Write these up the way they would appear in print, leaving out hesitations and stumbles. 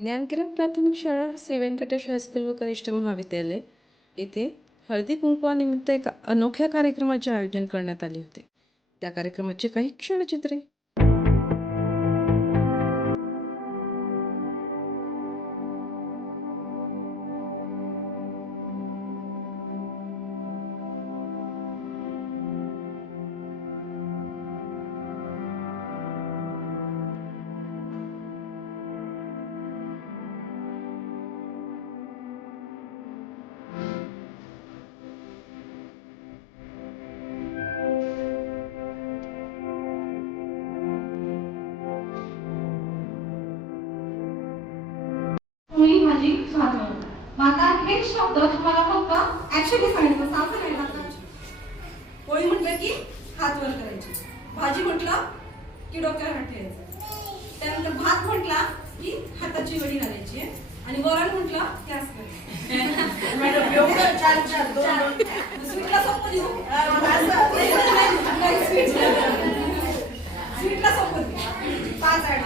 ज्ञानकिरण प्राथमिक शाळा श्री व्यंकटेश हायस्कूल व कनिष्ठ महाविद्यालय येथे हळदी कुंकवानिमित्त एका अनोख्या कार्यक्रमाचे आयोजन करण्यात आले होते. त्या कार्यक्रमाचे काही क्षणचित्रे. पोळी भाजी भात आता हे शब्द तुम्हाला फक्त ऍक्च्युअली सांगितलं सारखं नाही लागतं. पोळी म्हटलं की हात वर करायचे, भाजी म्हटलं की डोक्यावर हात ठेवायचा, त्यानंतर भात म्हटला की हाताची वडी घालायची आणि वरण म्हटलं की असं करायचं. मॅडम एवढं चार चार दोन स्वीटला सोपं देऊ, स्वीटला सोपं देऊ, 5 ऍड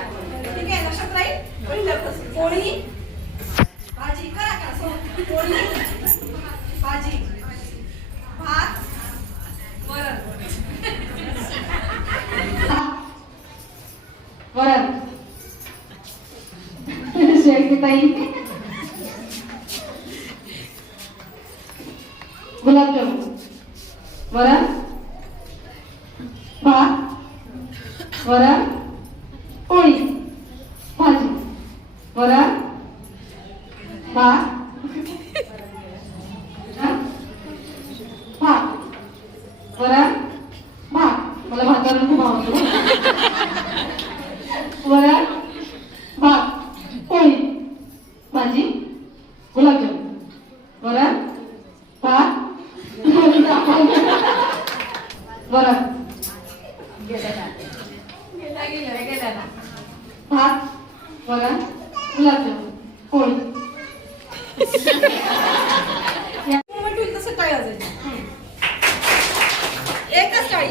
ठीक आहे. लक्षात राहील. पहिल्यापासून पोळी भाजी करा का सो पोळी भाजी भात वरण वरण शेळकीताई गुलाबजामुन वरण भात वरण पोळी भाजी वरण भात वरण भात. मला भात वरण खूप आवडतो. वरण भात पोळी भाजी गुलाबजामुन वरण भात वरण भात वरण गुलाबजामुन पोळी. तसं काय वाजायचं. एकच टाळी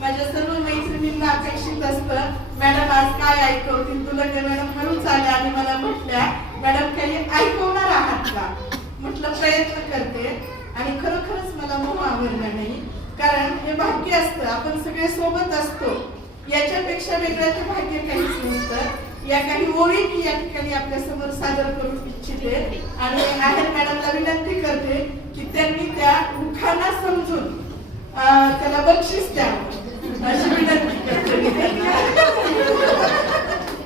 माझ्या सर्व मैत्रिणींना अपेक्षित असतं मॅडम आज काय ऐकवतील तुला. त्या मॅडम हळूच आल्या आणि मला म्हटल्या मॅडम काही ऐकवणार आहात का. म्हटलं प्रयत्न करते आणि खरोखरच मला मोह आवडला नाही. कारण हे भाग्य असतं, आपण सगळे सोबत असतो, याच्यापेक्षा वेगळं ते भाग्य काहीच नसतं. या काही ओळी मी या ठिकाणी आपल्या समोर सादर करू इच्छिते आणि आहेर मॅडमला विनंती करते की त्यांनी त्या उखाणा समजून त्याला बक्षीस द्यावं अशी विनंती करते.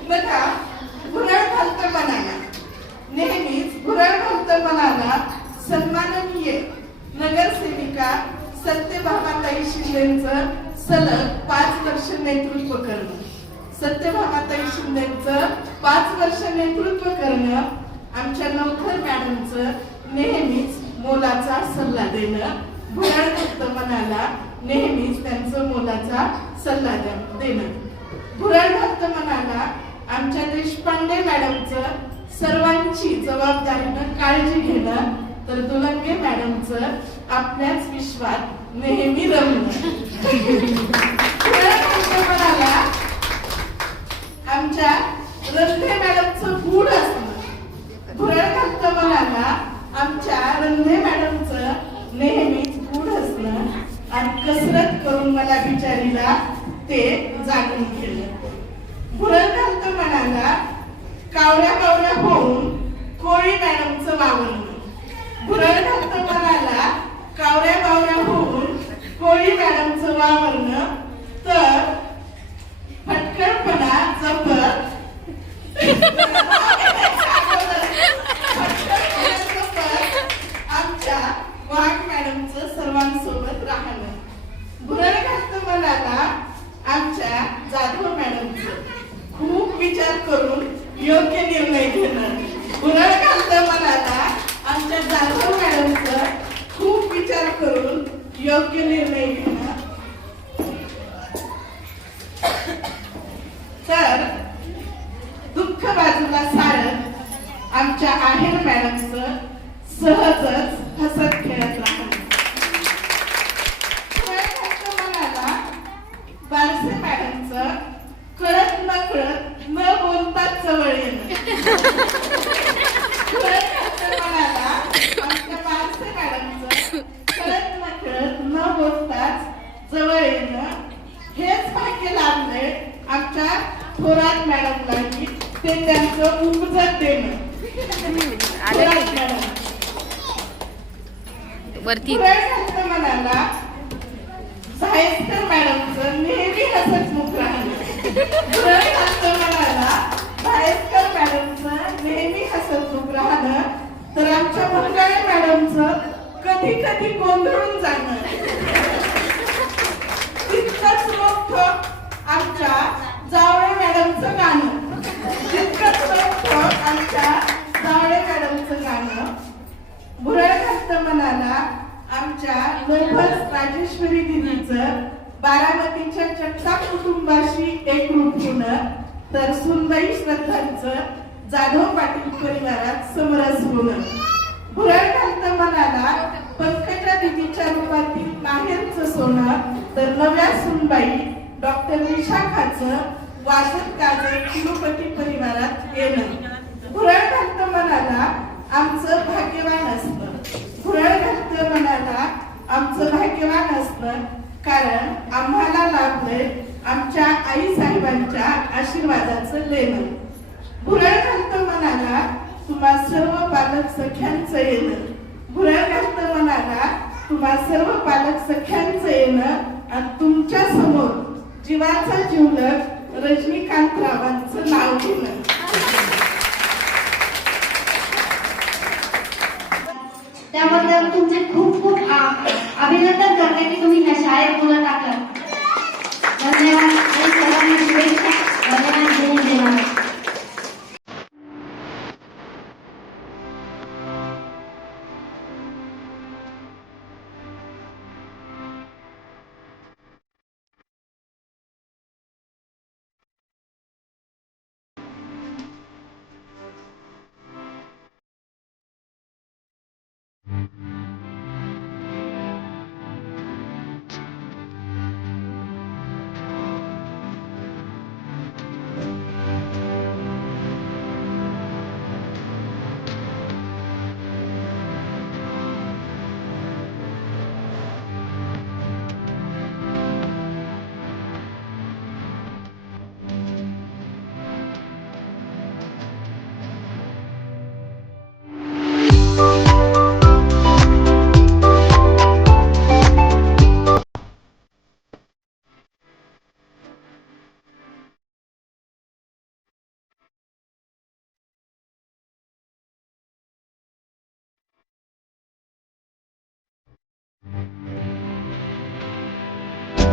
बघा, भुरळ घालतं मनाला नेहमीच भुरळ घालतं मनाला सन्माननीय नगरसेविका सत्यभामाताई शिंदेंचं सलग 5 वर्ष नेतृत्व करणं. सत्यभामाताई शिंदेंचं 5 वर्ष नेतृत्व करणं, आमच्या नवखर मॅडमचं नेहमीच मोलाचा सल्ला देणं, भुरळ घालतं मनाला नेहमीच त्यांचं मोलाचा सल्ला देणं. भुरळ घालतं मनाला आमच्या देशपांडे मॅडमचं सर्वांची जबाबदारीनं काळजी घेणं, तर दुलंगे मॅडमचं आपल्याच विश्वात नेहमी रमणं. भुरळ घालतं मनाला आमच्या रंधे मॅडमचं गूढ असणं. भुरळ घालतं मनाला आमच्या रंधे मॅडमचं नेहमीच गूढ असणं आणि कसरत करून मला बिचारीला ते जाणून केलं. भुरळ घालतं मनाला कावऱ्या होऊन कोळी मॅडमचं वावरणं. भुरळ घालतं मनाला कावऱ्या होऊन कोळी मॅडमचं वावरणं, तर फटकळपणा जपत आमच्या वाघ मॅडमचं सर्वांसोबत राहणं. भुरळ घालतं मनाला आमच्या जाधव मॅडमचं खूप विचार करून योग्य निर्णय घेणं. भुरळ घालतं मनाला आमच्या जाधव मॅडमचं खूप विचार करून योग्य निर्णय घेणं. जवळ येणं हेच भाग्य लाभलंय आमच्या थोरात मॅडमलाही, ते त्यांचं उपजत देणं. थोरात मॅडम वरती मनाला सायस्कर मॅडमचं नेहमी हसतमुख राहणं. मनाला सायस्कर मॅडमचं नेहमी हसतमुख राहणं, तर आमच्या मंगळे मॅडमचं कधी कधी गोंधळून जाणं. तितकंच मोठं आमच्या जावळे मॅडमचं गाणं, तितकंच मोठं आमच्या जावळे मॅडमचं गाणं. भुरळ घातलं मनाला आमच्या लोभस राजेश्वरी दिदीचं बारामतीच्या जगताप कुटुंबाशी एकरूप होणं, तर सुनबाई श्रद्धांचं जाधव पाटील परिवारात समरस होणं. भुरळ घातलं मनाला पंकजा दिदीच्या रूपातील माहेरचं सोनं, तर नव्या सुनबाई डॉक्टर विशाखाचं वाजत गाजत तिरुपती परिवारात येणं. भुरळ घातलं मनाला आमचं भाग्यवान असणं. भुरळ घातलं मनाला आमचं भाग्यवान असणं, कारण आम्हाला लाभलंय आमच्या आई साहेबांच्या आशीर्वादाचं लेणं. भुरळ घातलं मनाला तुम्हा सर्व पालक सख्यांचं येणं. भुरळ घातलं मनाला तुम्हा सर्व पालक सख्यांचं येणं, आणि तुमच्या समोर जीवाचा जीवलग रजनीकांतरावांचं नाव घेणं. त्याबद्दल तुमचे खूप खूप अभिनंदन करते की तुम्ही ह्या शाळेत मुलं टाकलं. धन्यवाद आणि सर्वांना शुभेच्छा. धन्यवाद. जय जय.